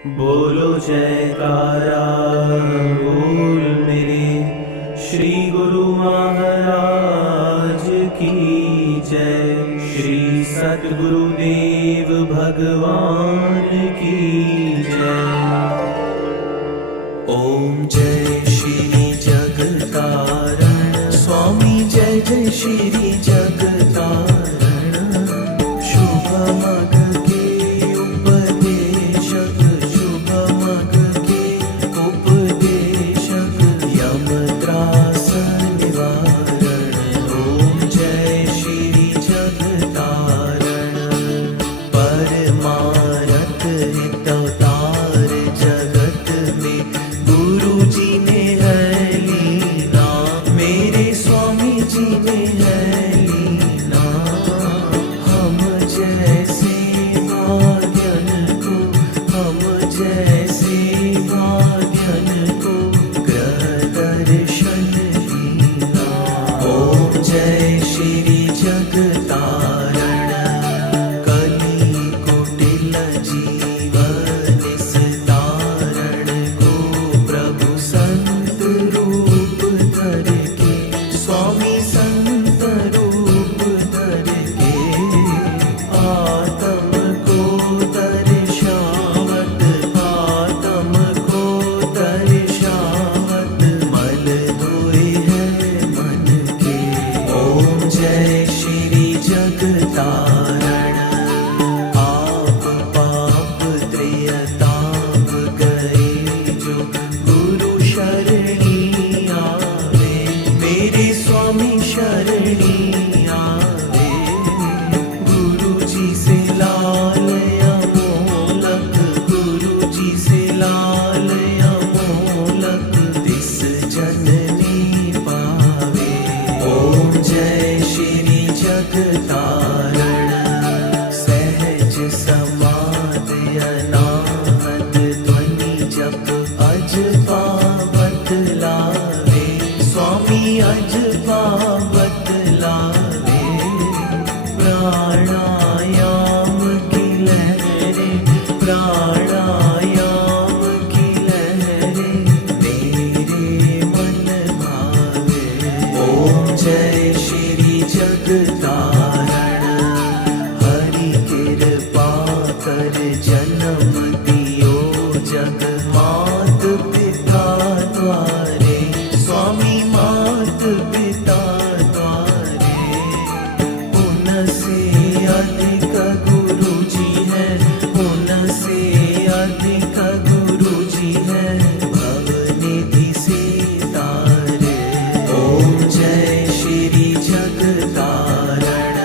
बोलो जयकारा बोल मेरे श्री गुरु महाराज की जय। श्री सद्गुरुदेव भगवान की जय। ओम जय श्री जगतारण स्वामी जय जय श्री जगतारण। शुभ मग के उपदेशक शुभ मग के उपदेशक यम त्रास निवारण। ओम जय श्री जगतारण परमारथ हित अवतार जगत में गुरु जी ने है लीना मेरे स्वामी जी ने है लीना। हम जैसे भाग्यन को हम जैसे भाग्यन को ग्रह दर्शन लीना। ओम जय श्री जगतारण कली कुटिल जीवन निस्तारण को प्रभु संत रूप धर के स्वामी संत रूप धर के आत्म को दर्शावत आत्म को दर्शावत मल धोए है मन के। ओम जय श्री जगतारण आप पाप त्रयताप गए जो गुरु शरणी आवे मेरे स्वामी शरणी आवे। गुरु जी से लाल अमोलक गुरु जी से लाल अमोलक दिस जननी पावे। ओम जय श्री जगतारण सहज समाधि अनाहत ध्वनि जप अज पावत लावे स्वामी अज पावत लावे। प्राणायाम की लहरें प्राणायाम की लहरें मेरे मन भावे। ओम जय श्री जगतारण हरि कृपा कर जन्म दियो जग मात पिता द्वारे स्वामी मात पिता द्वारे। उनसे अधिक गुरु जी है उनसे अधिक गुरु जी है भवनिधि से तारे। ओम जय श्री जगतारण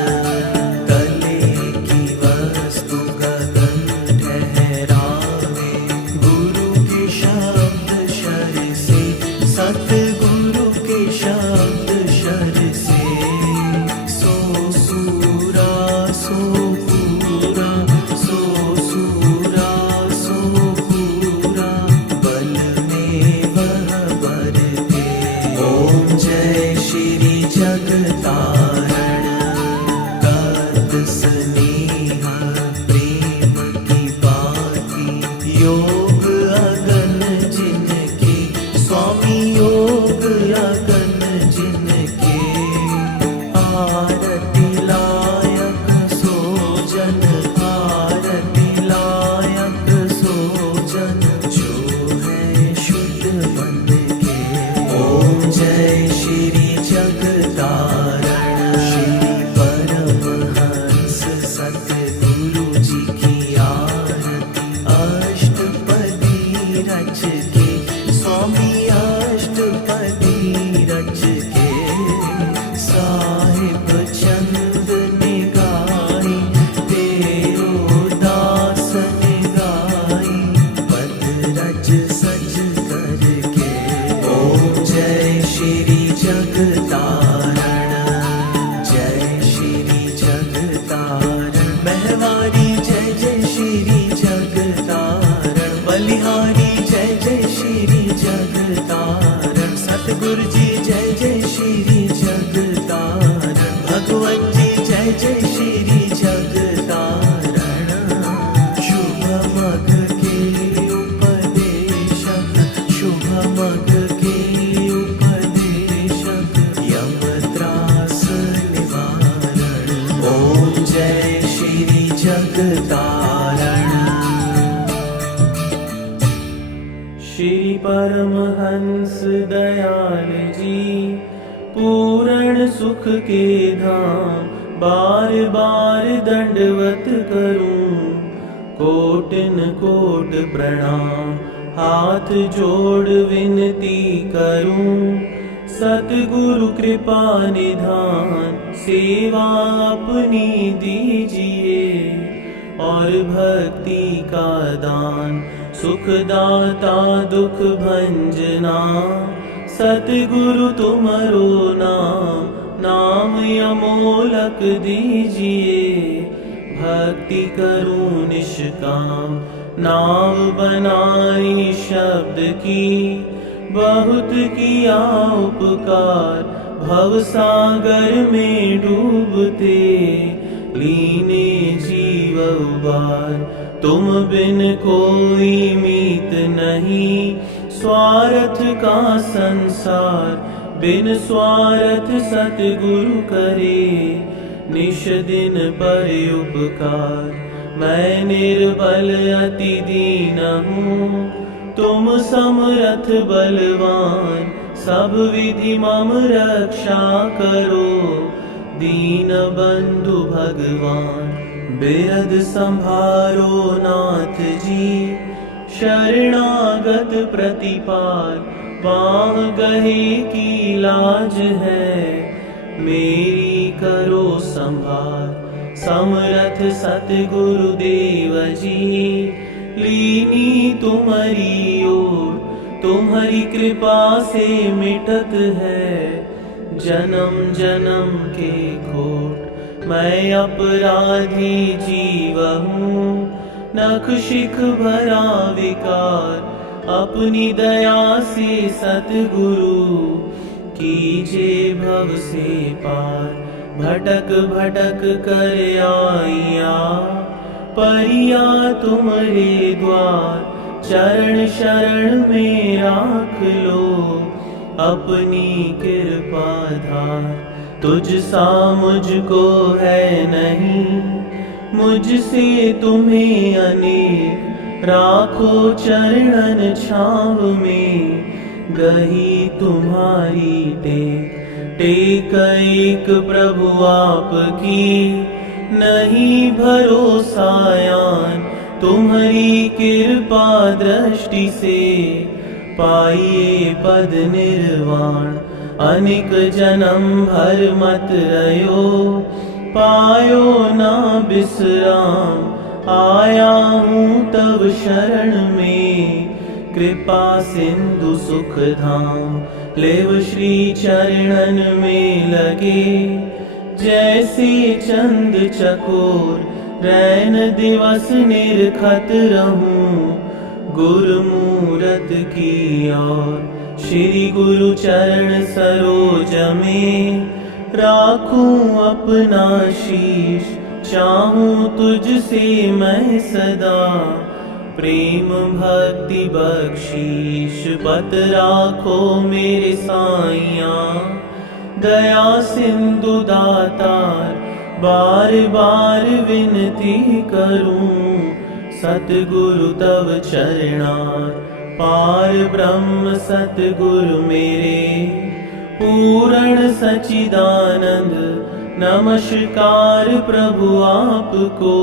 तले की वस्तु गगन ठहरावे गुरु के शब्द शर से सतगुरु के शब्द शर से। सो सूरा सो पूरा सो सूरा सो पूरा बल में वह बर के। ओम जय श्री जगतारण कद स्नेह प्रेम की बाती योग अगन जिनके स्वामी योग अगन जिनके। आरती लायक सोजन आरती लायक सोजन जो है शुद्ध मन के। ओम जय श्री जगतारण श्री परमहंस सतगुरु जी की आरती अष्टपदी रच के स्वामी अष्टपदी रच के। साहिब चंद ने गाई तेरो दास ने गाई पद रच सज करके। ओम जय श्री जगतारण जय श्री जगतारण महवारी जय जय श्री जगतारण बलिहारी जय जय श्री जगतारण सतगुरु जी जय जय श्री जगतारण भगवान जी जय जय श्री जगतारण। शुभ मग के श्री परमहंस दयाल जी पूर्ण सुख के धाम बार बार दंडवत करूं, कोटिन कोट प्रणाम हाथ जोड़ विनती करूं। सतगुरु कृपा निधान सेवा अपनी दीजिए, और भक्ति का दान सुखदाता दुख भंजना। सतगुरु तुमरो नाम नाम अमोलक दीजिए, भक्ति करूं निष्काम नाव बनाई शब्द की। बहुत किया उपकार भव सागर में डूबते, लीने जीव उबार तुम बिन कोई मीत नहीं। स्वार्थ का संसार बिन स्वार्थ सतगुरु करे, निश दिन पर उपकार मैं निर्बल अति दीन हूँ। तुम समर्थ बलवान सब विधि मम रक्षा करो, दीन बंधु भगवान बिरद संभारो नाथ जी। शरणागत प्रतिपाल बाह गहे की लाज है, मेरी करो संभाल समर्थ सतगुरु देव जी। लीनी तुम्हारी ओर तुम्हारी कृपा से मिटत है, जन्म जन्म के खोट मैं अपराधी जीव हूँ। नख शिख भरा विकार अपनी दया से सतगुरु, कीजे भव से पार भटक भटक कर आइया। परिया तुम्हारे द्वार चरण शरण में राख लो, अपनी कृपा धार तुझ सा मुझको है नहीं। मुझसे तुम्हें अनेक राखो चरणन छाव में, गही तुम्हारी टेक एक प्रभु आपकी। नहीं भरोसायान तुम्हारी कृपा दृष्टि से, पाइए पद निर्वाण अनेक जन्म भर मत रयो। पायो ना विश्राम आया हूँ तब शरण में, कृपा सिंधु सुख धाम लेव श्री चरणन में लगे। जैसे चंद चकोर रैन दिवस निरखत रहूं, गुरु मूरत की ओर श्री गुरु चरण सरोज में। राखूं अपना शीश चाहूं तुझसे मैं सदा, प्रेम भक्ति बख्शीश पत राखो मेरे साइया। दया सिंधु दातार बार बार विनती करूं, सतगुरु तव चरणार पार ब्रह्म सतगुरु मेरे। पूर्ण सच्चिदानंद नमस्कार प्रभु आपको,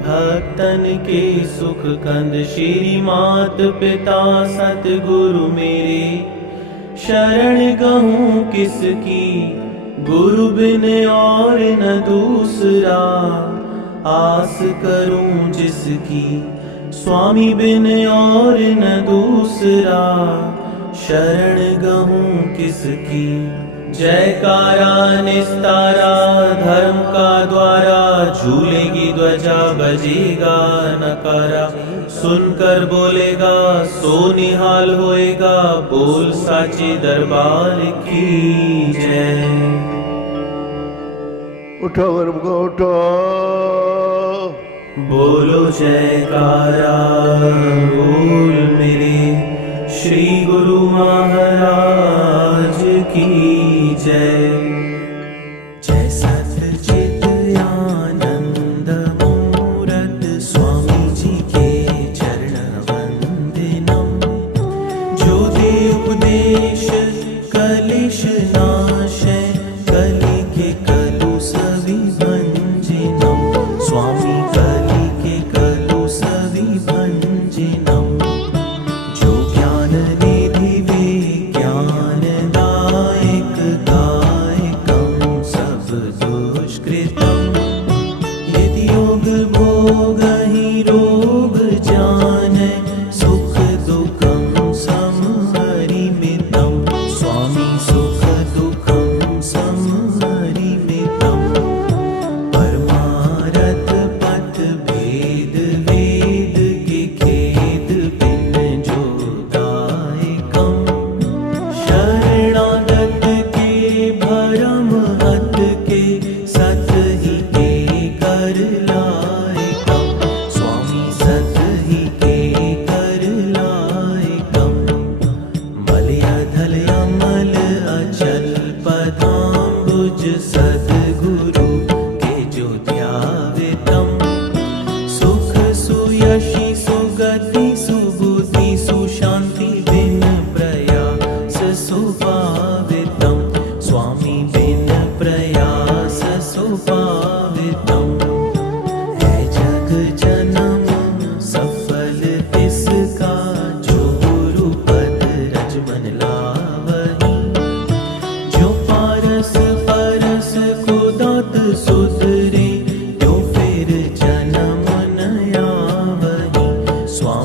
भक्तन के सुख कंद श्री मात पिता सतगुरु मेरे। शरण गहूँ किसकी गुरु बिन और न दूसरा, आस करूं जिसकी स्वामी बिन और न दूसरा। शरण गहूँ किसकी जयकारा निस्तारा, धर्म का द्वारा झूलेगी ध्वजा बजेगा नकारा। सुनकर बोलेगा सो निहाल होएगा, बोल साचे दरबार की जय। उठो गर्भ को उठो, बोलो जयकारा बोल मेरे श्री गुरु महाराज की जय। जय सच्चिद आनंद मूरत स्वामी जी के चरण वंदनम।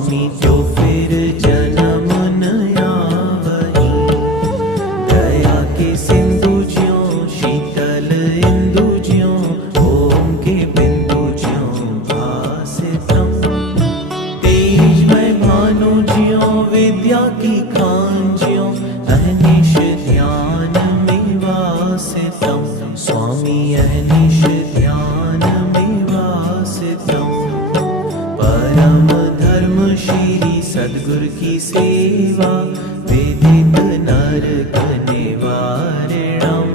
स्वामी त्यो फिर जन्म नया वही। दया के सिंधु ज्यों शीतल इंदु ज्यों ओम के बिंदु ज्यों भासितम। तेज में भानु ज्यों विद्या की खान ज्यों अहनिश ध्यान में वासितम। स्वामी अहनिश ध्यान में वासितम। परम धर्म श्री सद्गुरु की सेवा विदित नरक निवारणम।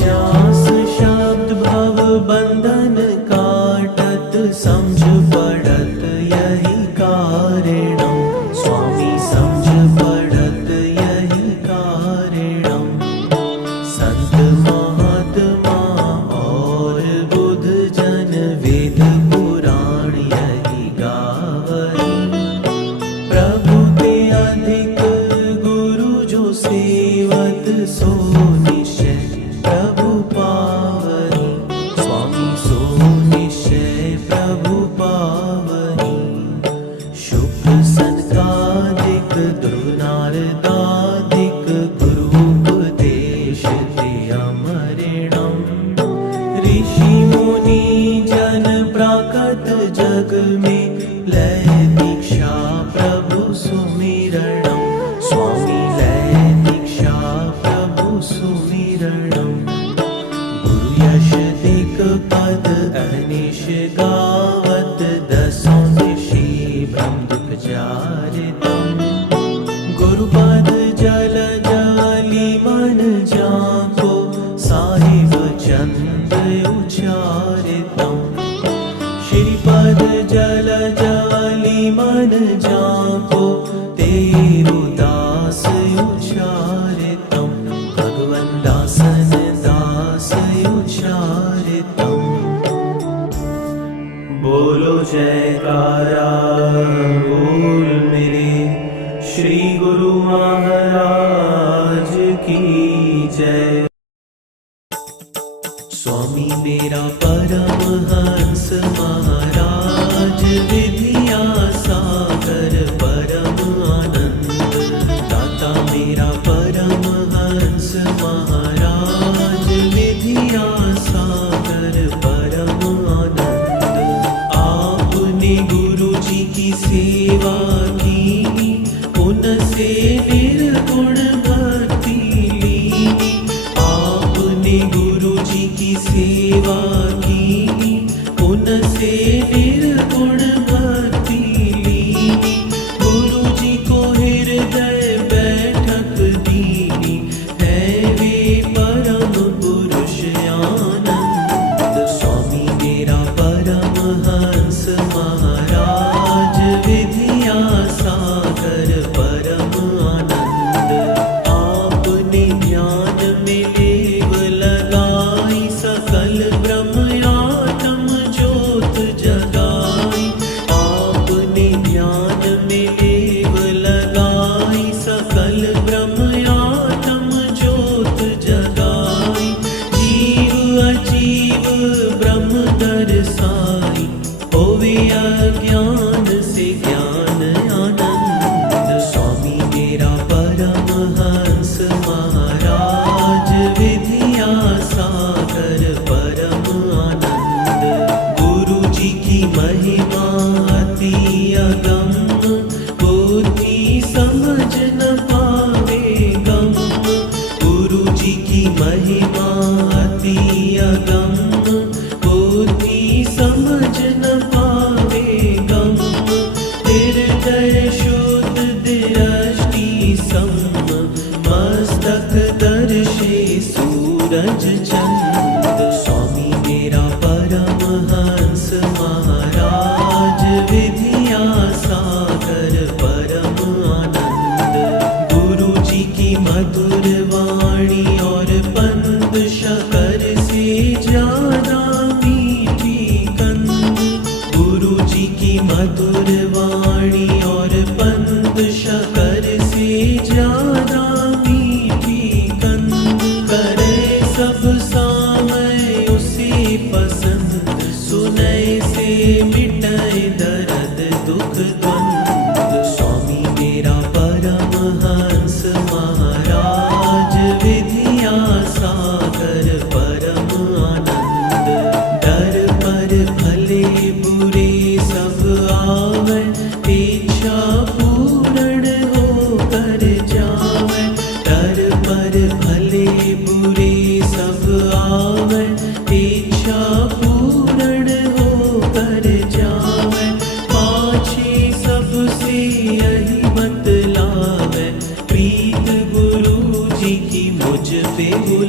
जास शब्द भव बंधन काटत समझ पड़त यही कारणम। स्वामी समझ पड़त यही कारणम। संत महात्मा और बुद्ध जन वेद पुराण यही गावई। प्रभु ते अधिक गुरु जो सेवत सो निश्चय प्रभु पावई। स्वामी सो निश्चय प्रभु पावई। शुक सनकादिक द्रोणार्दादिक गुरुपदेश ते अमरिणम। ऋषि मुनि जन प्राकट जग में लय दीक्षा प्रभु सुमिरणम। स्वामी लय दीक्षा प्रभु सुमिरणम। गुरु यश दिक पद अहनिश गावत दसों दिशि ब्रह्म दुख जारितम। गुरुपद जल जाली मन जाको साहिब चंद उचारितम। श्रीपद जल जाली मन जाको तेरु दास उचारितम। भगवन दासन दास उचारितम। बोलो जयकारा बोल मेरे श्री गुरु महाराज की जय। स्वामी मेरा परमहंस महाराज विद्या सागर परम आनंद। दाता मेरा परमहंस महाराज विद्या सागर परम आनंद। आपने गुरु जी की सेवा की उनसे निर्गुण भक्ति ली। आपने गुरु जी की सेवा की उनसे निर्गुण भक्ति ली। गुरु जी को हृदय बैठक दीनी है वे परम पुरुष आनंद। स्वामी मेरा परमहंस महाराज विद्या सागर परम आनंद। आपने ज्ञान में लेव लगा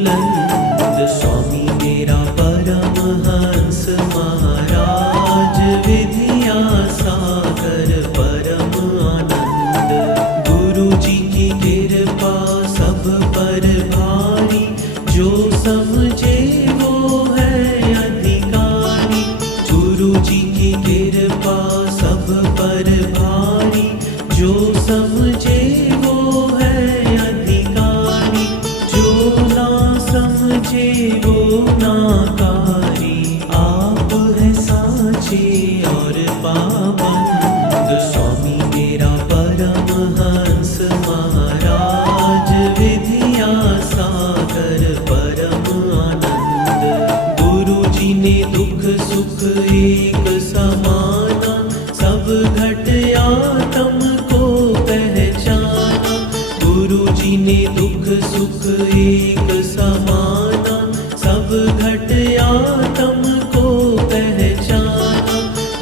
बुलंद स्वामी मेरा परमहंस महाराज विधिया सागर परम आनंद। गुरु जी की कृपा सब पर भारी, जो समझे वो है अधिकारी। गुरु जी की कृपा सब पर भारी, जो समझे वो है अधिकारी। जो ना समझे वो नाकारी, आप है साचे और पाबंद स्वामी मेरा परमहंस महाराज विधिया सागर परम आनंद। गुरु जी ने दुख सुख एक समाना, सब घट आत्म को पहचाना। गुरु जी ने दुख सुख एक समाना, सब घट आत्म को पहचाना।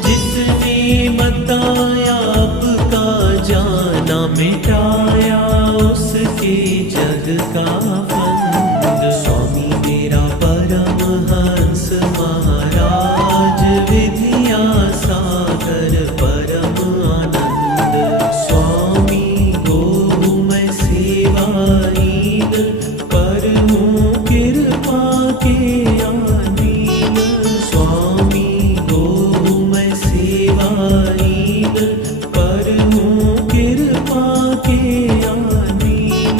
जिसने बताया आपका जाना, मिटाया उसके जग का फंद स्वामी मेरा परमहंस महाराज विधिया सागर परम आनंद। स्वामी गो मैं सेवाहीन, पर हूँ कृपा के अधीन। स्वामी गो मैं सेवाहीन, पर हूँ कृपा के अधीन।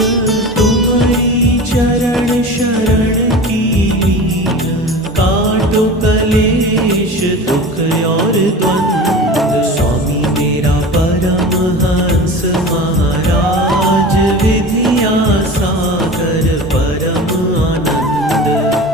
तुम्हारी चरण शरण की लीन, काटो कलेश दुख और द्वंद स्वामी मेरा परमहंस महाराज विधिया सागर परम आनंद।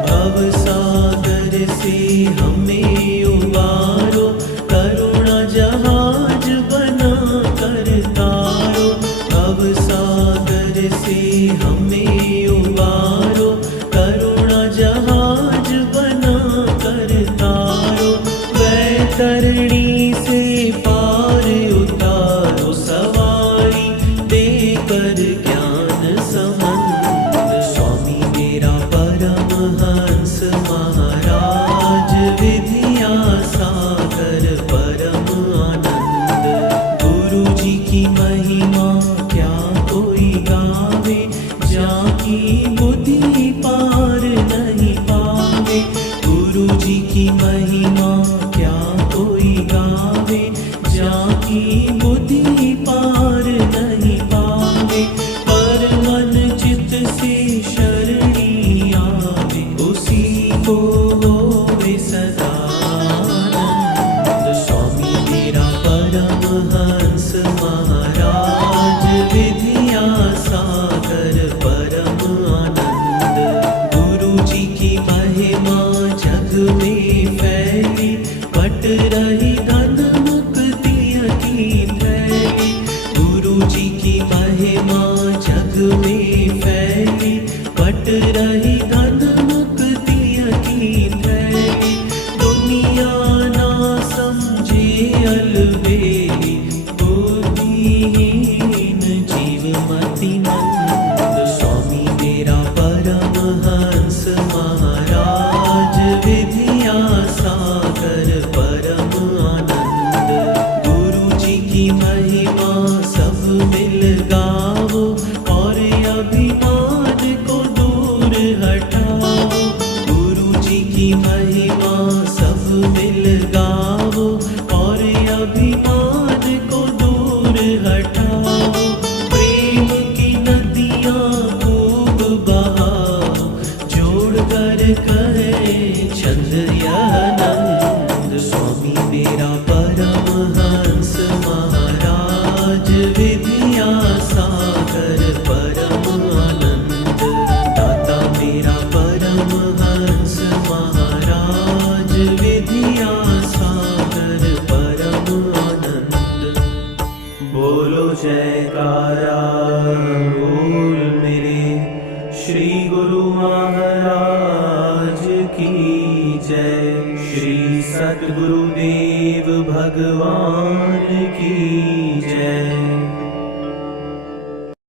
भव सागर से हमें उबारो, करुणा जहाज बना कर तारो। भव सागर से हमें उबारो, करुणा जहाज बना कर तारो। वैतरणी से पार उतारो, सवारी देकर ज्ञान समंद स्वामी मेरा परमहंस महाराज विधिया सागर परम आनंद। गुरु जी की महिमा क्या कोई गावे, जाकी बुद्धि पार नहीं पावे। गुरु जी की महिमा क्या कोई गावे, जाकी बुद्धि पार नहीं पावे। पर मन चित से शरणी आवे, उसी को होवे सदा आनंद स्वामी मेरा परमहंस महाराज विधिया सागर परम आनंद। गुरु जी की महिमा जग में फैली, बट रही धन मुक्तियों की थैली। गुरु जी की महिमा जग में फैली, बट रही धन मुक्तियों की थैली। दुनिया ना समझे अलबेली, बुद्धिहीन जीव मति मंद स्वामी मेरा परमहंस महाराज विधिया सागर परम आनंद। गुरु जी की महिमा सब मिल गाओ, और अभिमान को दूर हटाओ। गुरु जी की महिमा सब मिल गाओ, और अभिमान को दूर हटाओ। प्रेम की नदियाँ खूब बहाओ, जोड़ कर कहे छंद यह नंद स्वामी मेरा परमहंस महाराज विधिया सागर परम आनंद। दाता मेरा परमहंस महाराज विधिया सागर परम आनंद। बोलो जयकारा बोल मेरे श्री गुरु महाराज की जय। श्री सद्गुरुदेव भगवान की जय।